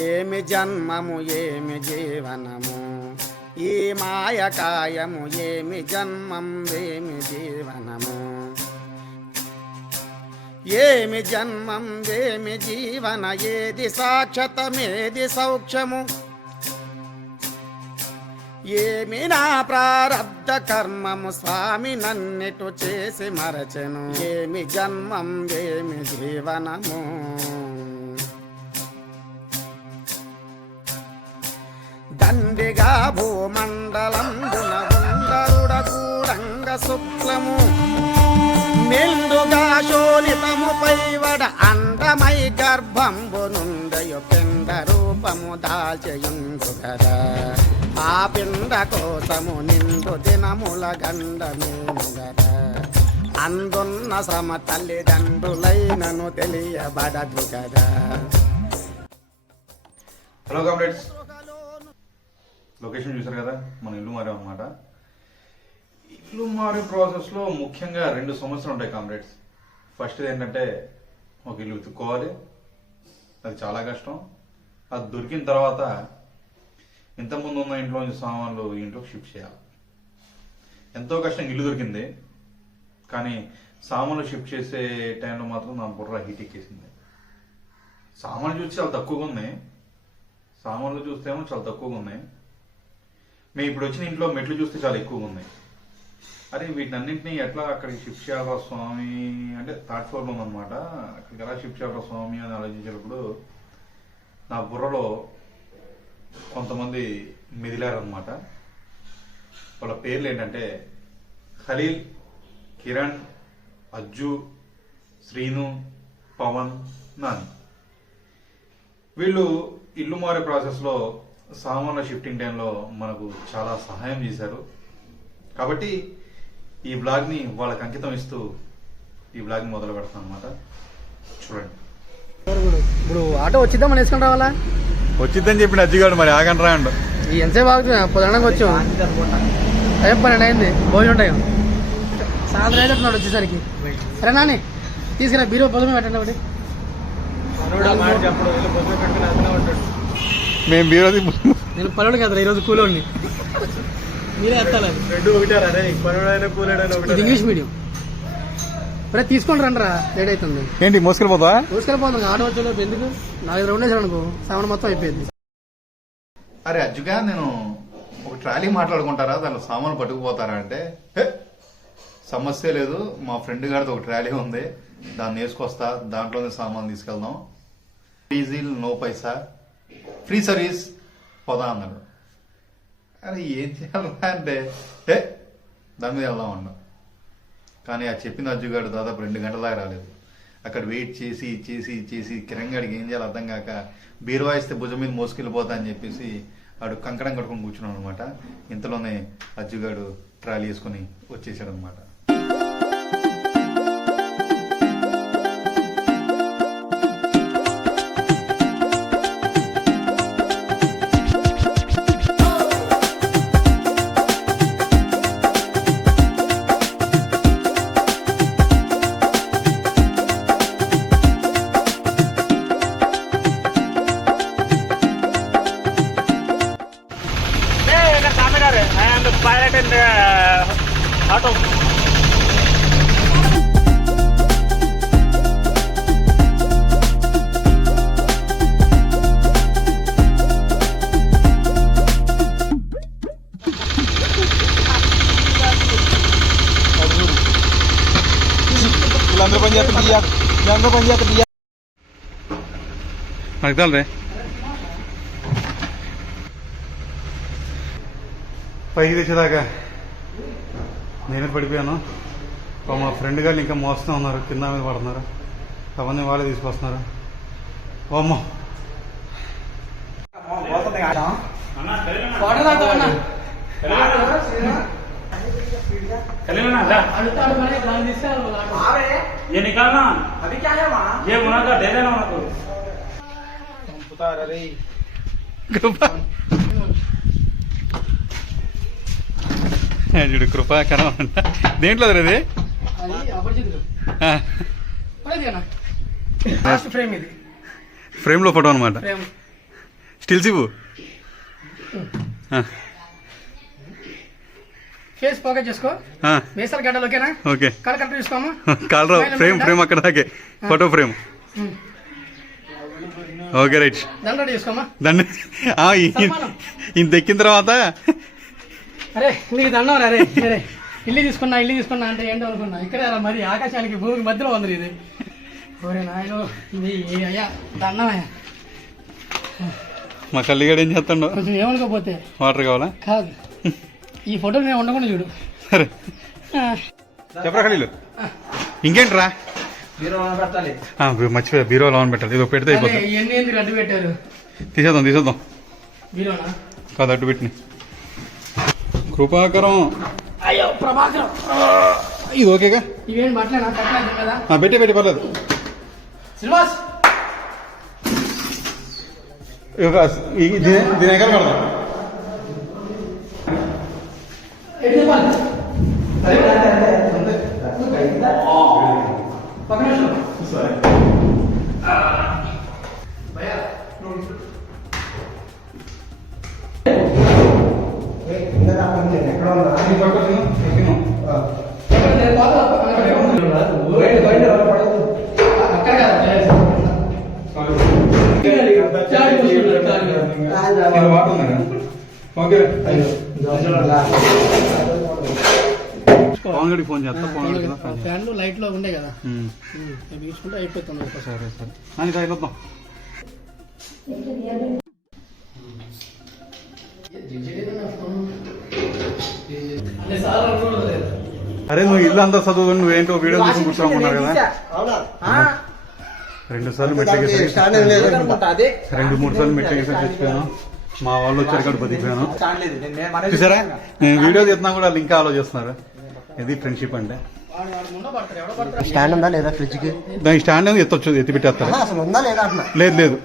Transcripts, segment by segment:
ఏమి జన్మము ఏమి జీవనము ఈ మాయకాయము ఏమి జన్మం ఏమి జీవనము ఏమి జన్మం ఏమి జీవన ఏది సాక్షతమేది సౌఖ్యము ఏమి నా ప్రారబ్ధ కర్మము స్వామి నన్నిటు చేసి మరచెను ఏమి జన్మం ఏమి జీవనము దండిగా భూమండలంబున ఉండరుడ కూడంగ శుక్లము మెండుగా శోణితము పైవడ అండమై గర్భంబు నుండయు పిండ రూపము దాల్చయుండు గదా ఆ పిండ కోసము నిండు దినముల గండమేను గదా అందున్న శ్రమ తల్లిదండ్రులైనను తెలియబడదు కదా. హలో కామ్రేడ్స్, లొకేషన్ చూసారు కదా, మన ఇల్లు మారే అన్నమాట. ఇల్లు మారే ప్రాసెస్లో ముఖ్యంగా 2 సమస్యలు ఉంటాయి కామ్రేడ్స్. ఫస్ట్ ఏంటంటే ఒక ఇల్లు వెతుక్కోవాలి, అది చాలా కష్టం. అది దొరికిన తర్వాత ఇంతకుముందు ఉన్న ఇంట్లోంచి సామాన్లు ఇంట్లోకి షిఫ్ట్ చేయాలి. ఎంతో కష్టం ఇల్లు దొరికింది, కానీ సామాన్లు షిఫ్ట్ చేసే టైంలో మాత్రం నా బుర్ర హీట్ ఎక్కేసింది. సామాన్లు చూసి చాలా తక్కువగా ఉన్నాయి, సామాన్లు చూస్తేమో చాలా తక్కువగా ఉన్నాయి. మేము ఇప్పుడు వచ్చిన ఇంట్లో మెట్లు చూస్తే చాలా ఎక్కువగా ఉన్నాయి. అరే వీటినన్నింటినీ ఎట్లా అక్కడికి షిఫ్ట్ చేయాలా స్వామి అంటే 3rd floorలో ఉందన్నమాట, అక్కడికి ఎలా షిఫ్ట్ చేయాలా స్వామి అని ఆలోచించేటప్పుడు నా బుర్రలో కొంతమంది మెదిలారనమాట. వాళ్ళ పేర్లు ఏంటంటే ఖలీల్, కిరణ్, అజ్జు, శ్రీను, పవన్, నాని. వీళ్ళు ఇల్లు మారే ప్రాసెస్లో సామాన్ల షిఫ్టింగ్ టైంలో మనకు చాలా సహాయం చేశారు. కాబట్టి ఈ బ్లాగ్ని వాళ్ళకి అంకితం ఇస్తూ ఈ బ్లాగ్ని మొదలు పెడతాను అనమాట. చూడండి. ఇప్పుడు ఆటో వచ్చిద్దాం మనం వేసుకొని రావాలా? వచ్చిద్దని చెప్పిన అజ్జిగాడు, మరి ఆగండి రాండు. ఎంతసేపు ఆగుతున్నా? పొద్దునకి వచ్చాం, అయ్యో 12 అయింది, భోజనం టైం. సాయంత్రం అయ్యేటట్టున్నాడు వచ్చేసరికి. సరే నాని తీసుకురా, బీరో పొద్దున పెట్టండి ఒకటి. మేము బీరో నేను పనుడు కదా ఈరోజు కూలోడిని, మీరే ఎత్తాలి. ఇది ఇంగ్లీష్ మీడియం. ఇప్పుడే తీసుకొని రండి రా, లేట్ అవుతుంది. ఏంటి మోసుకెళ్ళిపోతా? మోసుకెళ్ళిపోతుంది ఆటో వచ్చేలోపు. ఎందుకు 4 రౌండ్ వేసాను అనుకో, సామాన్ మొత్తం అయిపోయింది. అరే అజ్జుగా, నేను ఒక ట్రాలీ మాట్లాడుకుంటారా, దాంట్లో సామాన్లు పట్టుకుపోతారా అంటే, సమస్య లేదు, మా ఫ్రెండ్ గారితో ఒక ట్రాలీ ఉంది, దాన్ని వేసుకొస్తా, దాంట్లోనే సామాన్లు తీసుకెళ్దాం, డీజిల్ నో పైసా, ఫ్రీ సర్వీస్, పోదా అన్నాడు. అరే ఏం చేయాలా అంటే దాని మీద వెళ్దాం అన్నా. కానీ ఆ చెప్పిన అజ్జుగాడు దాదాపు 2 గంటల దాకా రాలేదు. అక్కడ వెయిట్ చేసి చేసి చేసి కిరంగాడికి ఏం చేయాలి అర్థం కాక, బీరువాయిస్తే భుజం మీద మోసుకెళ్ళిపోతా అని చెప్పేసి ఆడు కంకణం కట్టుకొని కూర్చున్నాడు అనమాట. ఇంతలోనే అజ్జుగాడు ట్రాలీ వేసుకొని వచ్చేసాడు అనమాట. I am the pilot in the auto. Lantai panjat biak, lantai panjat biak. Magdal re. పైకి తెచ్చేదాకా నేనే పడిపోయాను. మా ఫ్రెండ్ గారు ఇంకా మోస్తూ ఉన్నారు, కింద మీద పడుతున్నారు, అవన్నీ వాళ్ళే తీసుకొస్తున్నారు. ఓమ్మో ये निकालना अभी क्या है वहाँ? ये होना था, दे देना उनको. చూడు కృపాకరం అంట. దేంట్లో అది ఫ్రేమ్, ఇది ఫ్రేమ్లో ఫోటో అనమాట. స్టిల్స్ ఇవ్వు. ఫేస్ ఫోకస్ చేసుకో. వేసారు గడ్డలు ఓకేనా? ఓకే. కళ్ళ కరెక్ట్ చూసుకోమా? కాలరా ఫ్రేమ్ అక్కడ దాకే ఫోటో ఫ్రేమ్. Okay right. దండ రెడీ చేసుకోమా? దండ ఇంత ఎక్కిన తర్వాత అరే నీకు దండం అరే అరే ఇల్లు తీసుకున్నా అంటే ఏంటో అనుకున్నా. ఇక్కడే మరి ఆకాశానికి భూమికి మధ్యలో ఉంది ఇది. ఓరే నాయన ఇది అయ్యా దండమయ్యా. మా కళ్ళిగాడు ఏం చేస్తాడు? కొంచెం ఏమనుకోపోతే వాటర్ కావాలా? కాదు, ఈ ఫోటోలు నేను ఉండకుండా చూడు. సరే చెప్పరా ఖలీలు. ఇంకేంట్రా? మర్చిపోయా, బీరోలో ఆన్ పెట్టాలి. ఇది పెడితే అయిపోతుంది. ఇవన్నీ ఎందుకు అడ్డు పెట్టారు? తీసేద్దాం. బీరోనా? కాదు, అడ్డు పెట్టిన. కృపాకరం. అయ్యో ప్రభాకరం. ఇది ఓకేగా? ఇవేం బట్టలేనా? కట్టలేదు కదా? పెట్టి పర్లేదు. శ్రీనివాస్ దీని ఎక్కడ పడదాం. పవన్గడికి ఫోన్ చేస్తా. ఫ్యాన్ లైట్ లో ఉండే కదా, తీసుకుంటే అయిపోతుంది. సరే అని తగిలిద్దాం. అరే నువ్వు ఇల్లు అంతా చదువు, నువ్వేంటో వీడియో తీసుకుని కూర్చోమన్నావు కదా. 2 సార్లు మెట్లకి 2-3 సార్లు మెట్లకి చచ్చిపోయాను. మా వాళ్ళు వచ్చారు ఇక్కడ బతికిపోయాను. చూసారా, నేను వీడియో తీస్తున్నా కూడా వాళ్ళు ఇంకా ఆలోచిస్తున్నారు. ఇది ఫ్రెండ్షిప్ అంటే. స్టాండ్ ఉందా లేదా ఫ్రిడ్జ్ కి? దానికి స్టాండ్ ఎత్తి పెట్టేస్తారు. లేదు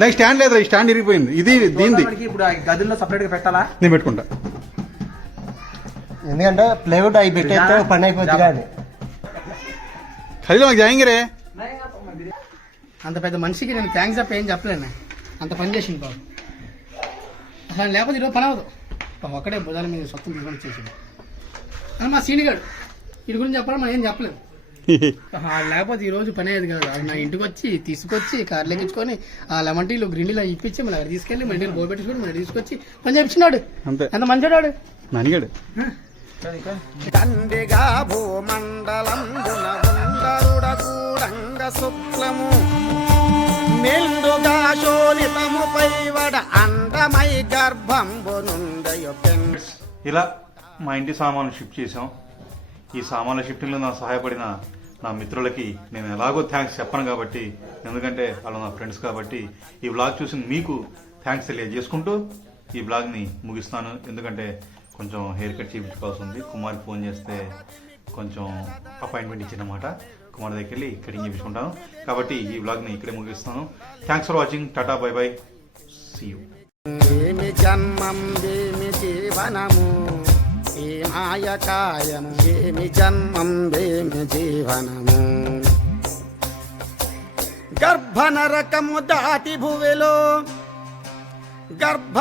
దానికి స్టాండ్ లేదు. ఈ స్టాండ్ ఇరిగిపోయింది. ఇది దీనిది. ఇప్పుడు గదుల్లో సపరేట్ గా పెట్టాలా? నేను పెట్టుకుంటా. ఎందుకంటే ప్లేవుడ్ అవి పెట్టేస్తే పని అయిపోతుంది. కానీ ఖరీదు మాకు జాయింగరే. అంత పెద్ద మనిషికి నేను థ్యాంక్స్ చెప్ప ఏం చెప్పలేను. అంత పని చేసింది బాబు. అసలు లేకపోతే ఈరోజు పని అవ్వదు. ఒక్కడే భుజాల మీద సొత్తం తీసుకొని చేసింది. అని మా సీనిగాడు వీడి గురించి చెప్పాలి, మనం ఏం చెప్పలేదు. లేకపోతే ఈ రోజు పని అయ్యేది కాదు. అది నా ఇంటికి వచ్చి తీసుకొచ్చి కార్లు ఎక్కించుకొని ఆ లెమన్ టీలు గ్రీన్ టీలు ఇప్పించి మళ్ళీ అక్కడ తీసుకెళ్ళి మన ఇంటికి బోల్ పెట్టించుకొని మళ్ళీ తీసుకొచ్చి పని చేపించినాడు. ఎంత మంచివాడు నానిగాడు. తండ్రిగా భూమండలం శుక్లము మెండుగా శోణితము పైవడ అండమై గర్భంబు నుండయు. ఇలా మా ఇంటి సామాన్లు షిఫ్ట్ చేసాం. ఈ సామాన్ల షిఫ్టింగ్లో నాకు సహాయపడిన నా మిత్రులకి నేను ఎలాగో థ్యాంక్స్ చెప్పను కాబట్టి, ఎందుకంటే వాళ్ళు నా ఫ్రెండ్స్ కాబట్టి, ఈ వ్లాగ్ చూసి మీకు థ్యాంక్స్ తెలియజేసుకుంటూ ఈ వ్లాగ్ని ముగిస్తాను. ఎందుకంటే కొంచెం హెయిర్ కట్ చేయించుకోవాల్సి ఉంది. కుమార్కి ఫోన్ చేస్తే కొంచెం అపాయింట్మెంట్ ఇచ్చినమాట. కుమార్ దగ్గరికి వెళ్ళి కటింగ్ చేయించుకుంటాను. కాబట్టి ఈ వ్లాగ్ని ఇక్కడే ముగిస్తాను. Thanks for watching. Tata, bye bye, see you. ఏమి జన్మం ఏమి జీవనము ఏ మాయకాయము, ఏమి జన్మం ఏమి జీవనము. గర్భ నరకము దాటి భువిలో గర్భ